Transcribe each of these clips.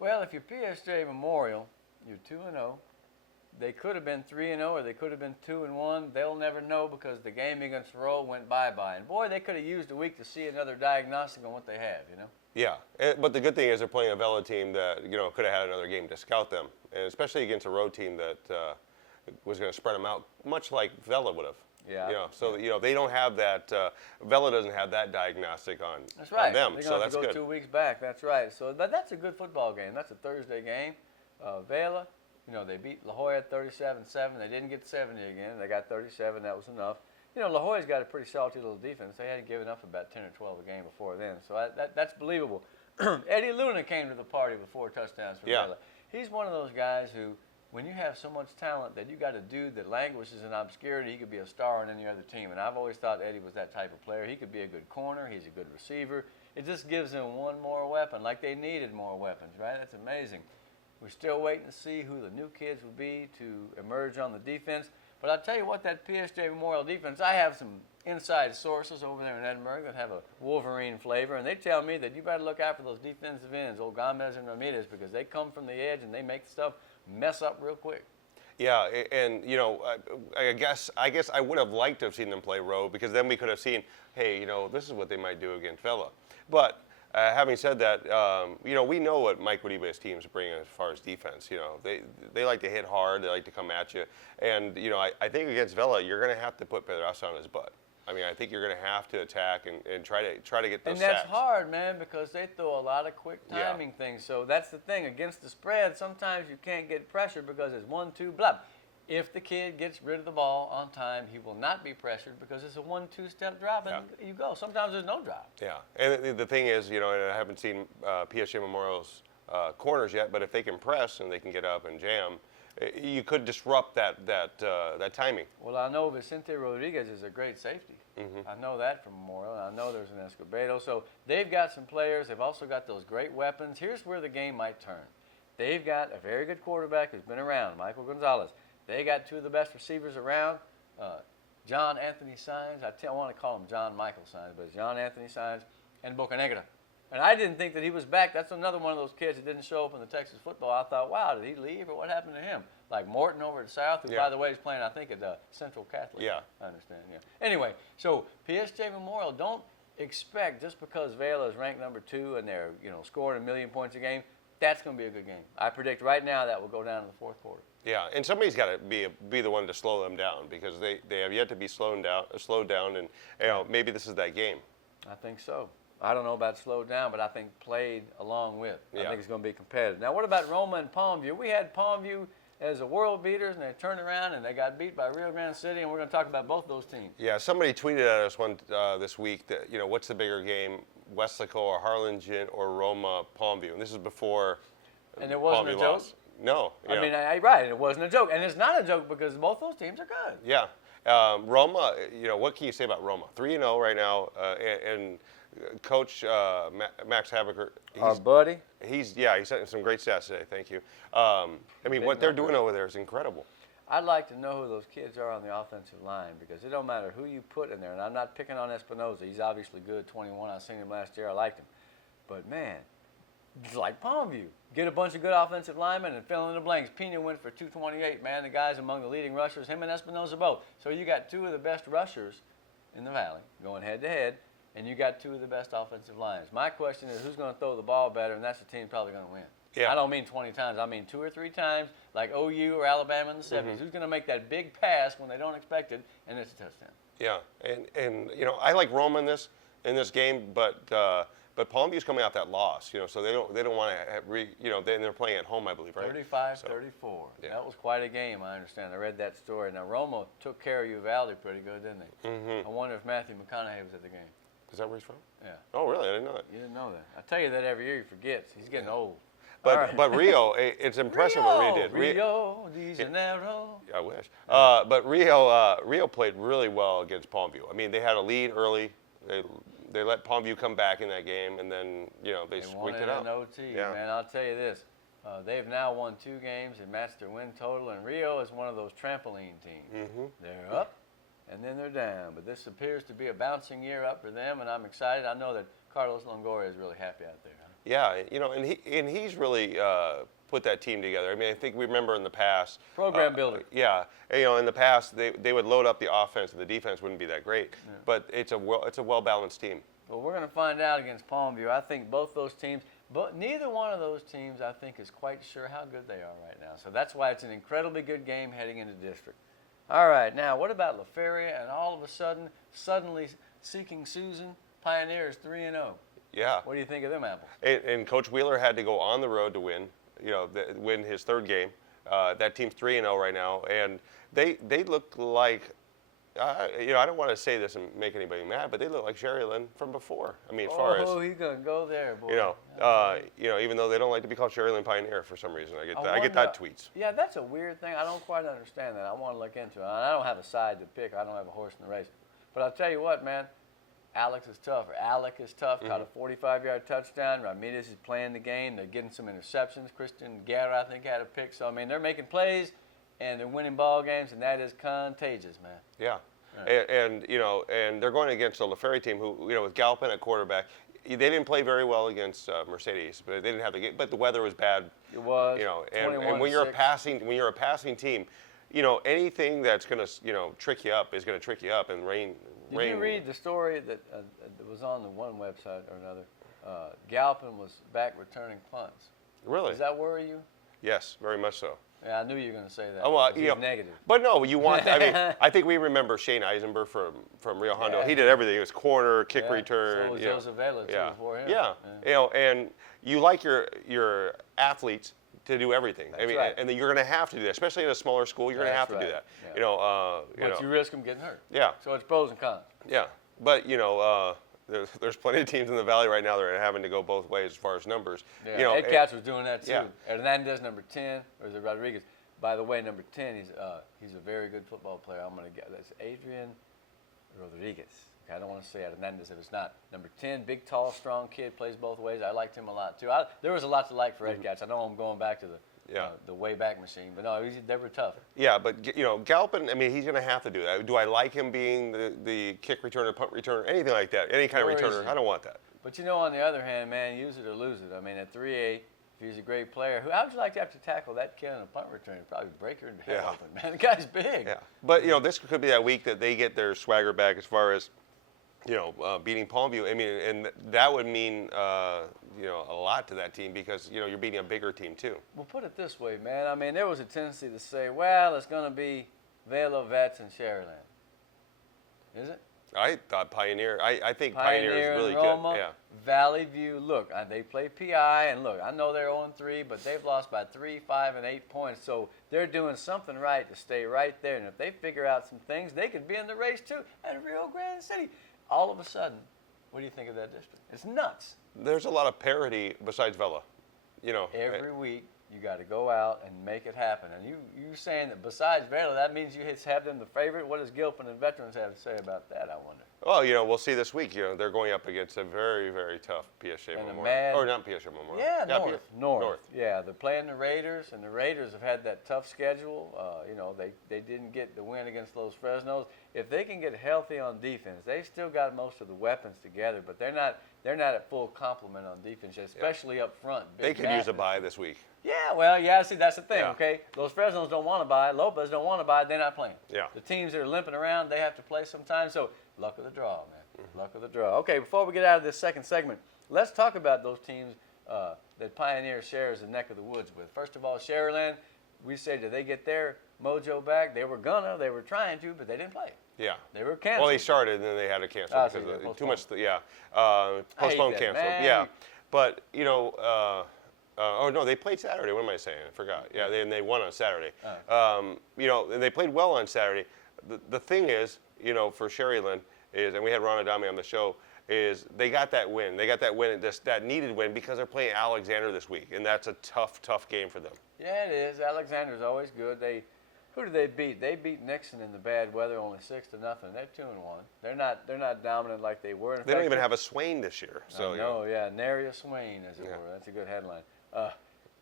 Well, if you're PSJ Memorial, you're 2-0. They could have been 3-0 or they could have been 2-1. They'll never know because the game against Roll went bye-bye. And boy, they could have used a week to see another diagnostic on what they have, you know? Yeah, but the good thing is they're playing a Vela team that, could have had another game to scout them, and especially against a road team that was going to spread them out, much like Vela would have. Yeah. So they don't have that. Vela doesn't have that diagnostic on. That's right. On them. They're so going that's to go good. 2 weeks back. That's right. So that's a good football game. That's a Thursday game. Vela, they beat La Jolla 37-7. They didn't get 70 again. They got 37. That was enough. La Jolla's got a pretty salty little defense. They hadn't given up about 10 or 12 a game before then. So that's believable. Eddie Luna came to the party with 4 touchdowns for Vela. He's one of those guys who, when you have so much talent that you got a dude that languishes in obscurity, he could be a star on any other team. And I've always thought Eddie was that type of player. He could be a good corner. He's a good receiver. It just gives them one more weapon, like they needed more weapons, right? That's amazing. We're still waiting to see who the new kids will be to emerge on the defense. But I'll tell you what, that PSJ Memorial defense, I have some inside sources over there in Edinburgh that have a Wolverine flavor, and they tell me that you better look out for those defensive ends, old Gomez and Ramirez, because they come from the edge and they make stuff mess up real quick. Yeah, and I guess I would have liked to have seen them play Rowe because then we could have seen, hey, this is what they might do against Vela. But having said that, we know what Mike Wadiba's teams bring as far as defense. They like to hit hard, they like to come at you, and I think against Vela, you're going to have to put Pedraza on his butt. I mean, I think you're going to have to attack and try to get those sacks. And that's sacks. hard, man, because they throw a lot of quick timing things. So that's the thing. Against the spread, sometimes you can't get pressure because it's 1-2, blah. If the kid gets rid of the ball on time, he will not be pressured because it's a 1-2 step drop and you go. Sometimes there's no drop. Yeah, and the thing is, and I haven't seen PSG Memorial's corners yet, but if they can press and they can get up and jam, you could disrupt that timing. Well, I know Vicente Rodriguez is a great safety. Mm-hmm. I know that from Memorial. I know there's an Escobedo. So they've got some players. They've also got those great weapons. Here's where the game might turn. They've got a very good quarterback who's been around, Michael Gonzalez. They got 2 of the best receivers around, John Anthony Saenz. I want to call him John Michael Saenz, but it's John Anthony Saenz and Bocanegra. And I didn't think that he was back. That's another one of those kids that didn't show up in the Texas football. I thought, wow, did he leave or what happened to him? Like Morton over at South, who, by the way, is playing, I think, at Central Catholic. Yeah. I understand, yeah. Anyway, so PSJ Memorial, don't expect just because Vela is ranked number 2 and they're, scoring 1 million points a game, that's going to be a good game. I predict right now that will go down in the 4th quarter. Yeah, and somebody's got to be the one to slow them down because they have yet to be slowed down, and maybe this is that game. I think so. I don't know about slowed down, but I think played along with. Yeah. I think it's going to be competitive. Now, what about Roma and Palmview? We had Palmview as the world beaters, and they turned around and they got beat by Rio Grande City, and we're going to talk about both those teams. Yeah, somebody tweeted at us this week that what's the bigger game, Weslaco or Harlingen or Roma Palmview, and this is before. And it wasn't Palmview a joke. lost. No. Yeah. I mean, right, it wasn't a joke. And it's not a joke because both those teams are good. Yeah. Roma, what can you say about Roma? 3-0 right now, and Coach Max Habecker. Our buddy. He sent some great stats today. Thank you. I mean, what they're doing over there is incredible. I'd like to know who those kids are on the offensive line because it don't matter who you put in there. And I'm not picking on Espinoza. He's obviously good, 21. I seen him last year. I liked him. But, man, it's like Palmview. Get a bunch of good offensive linemen and fill in the blanks. Pena went for 228, man. The guy's among the leading rushers. Him and Espinoza both. So you got 2 of the best rushers in the Valley going head-to-head, and you got 2 of the best offensive lines. My question is who's going to throw the ball better, and that's the team probably going to win. Yeah. I don't mean 20 times. I mean 2 or 3 times, like OU or Alabama in the 70s. Who's going to make that big pass when they don't expect it, and it's a touchdown? Yeah, and I like Roma in this game, but Palmview's coming off that loss, so they don't want to they're playing at home, I believe, right? 35-34. Yeah. That was quite a game, I understand. I read that story. Now, Roma took care of Uvalde pretty good, didn't they? Mm-hmm. I wonder if Matthew McConaughey was at the game. Is that where he's from? Yeah. Oh, really? I didn't know that. You didn't know that. I tell you that every year he forgets. He's getting old. But Rio, it's impressive what Rio did. Rio de Janeiro. I wish. But Rio played really well against Palmview. I mean, they had a lead early. They let Palmview come back in that game, and then they squeaked it out. They won it in OT, yeah. Man. I'll tell you this. They've now won 2 games and matched their win total, and Rio is one of those trampoline teams. Mm-hmm. They're up, and then they're down. But this appears to be a bouncing year up for them, and I'm excited. I know that Carlos Longoria is really happy out there. Huh? Yeah, and he's really put that team together. I mean, I think we remember in the past Program builder. Yeah, in the past they would load up the offense and the defense wouldn't be that great, but it's a well balanced team. Well, we're going to find out against Palmview. I think both those teams, but neither one of those teams, I think, is quite sure how good they are right now. So that's why it's an incredibly good game heading into district. All right, now what about La Feria? And all of a sudden, suddenly seeking Susan, Pioneers 3-0. Yeah. What do you think of them apples? And Coach Wheeler had to go on the road to win. Win his third game. That team's 3-0 right now, and they look like. I don't want to say this and make anybody mad, but they look like Sherryland from before. I mean, as far as he's gonna go there, boy. even though they don't like to be called Sherryland Pioneer for some reason, I get that tweets. Yeah, that's a weird thing. I don't quite understand that. I want to look into it. I don't have a side to pick. I don't have a horse in the race. But I'll tell you what, man. Alec is tough. Caught a 45-yard touchdown. Ramirez is playing the game. They're getting some interceptions. Christian Guerra, I think, had a pick. So, I mean, they're making plays, and they're winning ball games, and that is contagious, man. Yeah. Right. And they're going against a La Feria team who, with Galpin at quarterback, they didn't play very well against Mercedes, but they didn't have the game. But the weather was bad. It was. And when you're a passing team, anything that's going to trick you up is going to trick you up. And rain. Did you read the story that was on the one website or another? Galpin was back returning punts. Really? Does that worry you? Yes, very much so. Yeah, I knew you were going to say that. Oh, well, he's negative. But no, you want. I mean, I think we remember Shane Eisenberg from Rio Hondo. Yeah. He did everything. It was corner, kick return. So was Joseph Vela too before him. Yeah. And you like your athletes to do everything. That's right. And then you're going to have to do that, especially in a smaller school. You're going to have to do that. Yeah. But you risk them getting hurt. Yeah. So it's pros and cons. Yeah. But there's plenty of teams in the valley right now that are having to go both ways as far as numbers. Yeah. Ed Katz was doing that too. Yeah. Hernandez, number 10, or is it Rodriguez? By the way, number 10, he's a very good football player. I'm going to get that's Adrian Rodriguez. Okay, I don't want to say Hernandez if it's not. Number 10, big, tall, strong kid, plays both ways. I liked him a lot too. There was a lot to like for Ed Katz. I know I'm going back to the way back machine, but no, they were tough. Yeah, but Galpin, I mean, he's going to have to do that. Do I like him being the kick returner, punt returner, anything like that? Any kind of returner? I don't want that. But on the other hand, man, use it or lose it. I mean, at 3A, if he's a great player, how would you like to have to tackle that kid on a punt return? Probably break your head open, man. The guy's big. Yeah, but this could be that week that they get their swagger back as far as beating Palmview. I mean, and that would mean a lot to that team because you're beating a bigger team too. Well, put it this way, man. I mean, there was a tendency to say, well, it's going to be Vela, Vets, and Sherryland. Is it? I thought Pioneer. I think Pioneer is really Roma, good. Yeah. Valley View. Look, they play PI, and look, I know they're 0-3, but they've lost by 3, 5, and 8 points. So they're doing something right to stay right there. And if they figure out some things, they could be in the race too. And Rio Grande City, all of a sudden, what do you think of that district? It's nuts. There's a lot of parity besides Vela. Every week you got to go out and make it happen. And you saying that besides Vela, that means you have them the favorite. What does Gilpin and Veterans have to say about that, I wonder? Well, we'll see this week. They're going up against a very, very tough PSA Memorial. Or not PSA Memorial. Yeah, North. Yeah, they're playing the Raiders, and the Raiders have had that tough schedule. They didn't get the win against those Fresnos. If they can get healthy on defense, they've still got most of the weapons together, but they're not at full complement on defense, especially up front. They could use a bye this week. Yeah, well, see, that's the thing, Yeah. okay? Those Fresnos don't want to buy. Lopez don't want to buy. They're not playing. Yeah. The teams that are limping around, they have to play sometimes. So, luck of the draw, man. Luck of the draw. Okay, before we get out of this second segment, let's talk about those teams that Pioneer shares the neck of the woods with. First of all, Sherryland, we said, did they get their mojo back? They were trying to, but they didn't play. Yeah. They were canceled. Well, they started and then they had to cancel because of too much. Postponed, canceled. Man. Yeah, but they played Saturday. What am I saying? I forgot. Yeah, they won on Saturday. And they played well on Saturday. The thing is, for Sherryland is, and we had Ron Adami on the show, is they got that win. They got that win, that needed win because they're playing Alexander this week, and that's a tough game for them. Yeah, it is. Alexander's always good. Who did they beat? They beat Nixon in the bad weather, only 6-0. They're 2-1. They're not dominant like they were. They don't even have a Swain this year. So Nary Swain, as it were. That's a good headline.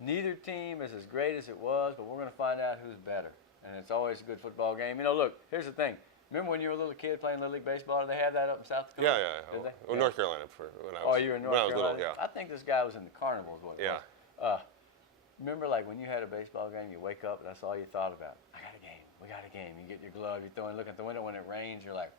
Neither team is as great as it was, but we're going to find out who's better. And it's always a good football game. Look, here's the thing. Remember when you were a little kid playing Little League Baseball? Did they have that up in South Yeah, Dakota? yeah. Did they? Well, Yeah. North Carolina for when I was. Oh, you were in North when I was Carolina? little, yeah. I think this guy was in the carnival is what it Yeah. was. Remember like when you had a baseball game, you wake up and that's all you thought about. I got a game. We got a game. You get your glove, you throw and look at the window when it rains, you're like,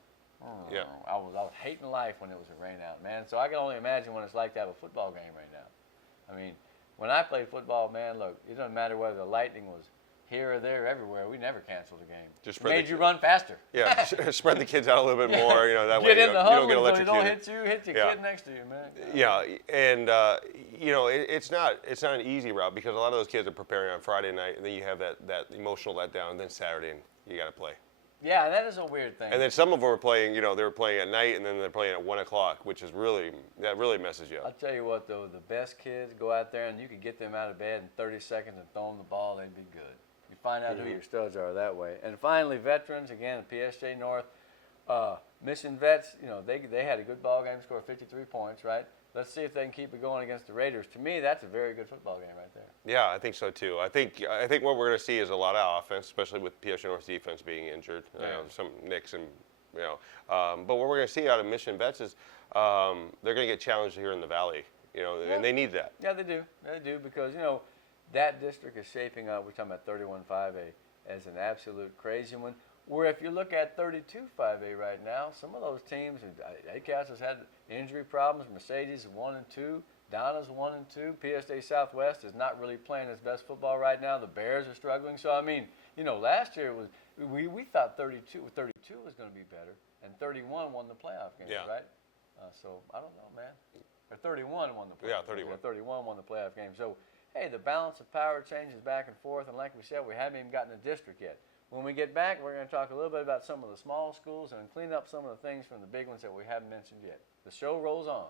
Yeah. I was hating life when it was a rain out, man. So I can only imagine what it's like to have a football game right now. I mean, when I played football, man, look, it doesn't matter whether the lightning was here or there, everywhere. We never canceled a game. Just It made the- you run faster. Yeah, spread the kids out a little bit more. You know, that way Get you in don't, the you huddle don't get so you don't electrocuted. hit your Yeah. kid next to you, man. Yeah, and you know, it's not an easy route because a lot of those kids are preparing on Friday night, and then you have that emotional letdown, and then Saturday, and you got to play. Yeah, and that is a weird thing. And then some of them are playing, you know, they're playing at night, and then they're playing at 1 o'clock, which is really messes you I'll up. tell you what, though, the best kids go out there and you could get them out of bed in 30 seconds and throw them the ball, they'd be good. You find out who your studs are that way. And finally, veterans, again, PSJ North, Mission Vets, you know, they had a good ball game, scored 53 points, right? Let's see if they can keep it going against the Raiders. To me, that's a very good football game right there. Yeah, I think so too. I think what we're going to see is a lot of offense, especially with PSJ North's defense being injured. You know, some nicks and you know. But what we're going to see out of Mission Vets is they're going to get challenged here in the Valley. You know, and they need that. Yeah, they do. They do because, you know, that district is shaping up, we're talking about 31-5A, as an absolute crazy one. Where if you look at 32-5A right now, some of those teams, ACAS has had injury problems. Mercedes 1 and 2, Donna's 1 and 2. PSA Southwest is not really playing its best football right now. The Bears are struggling. So I mean, you know, last year was we thought 32 was going to be better, and 31 won the playoff game, right? So I don't know, man. Or 31 won the playoff. Yeah, 31. 31 won the playoff game. So hey, the balance of power changes back and forth, and like we said, we haven't even gotten a district yet. When we get back, we're going to talk a little bit about some of the small schools and clean up some of the things from the big ones that we haven't mentioned yet. The show rolls on.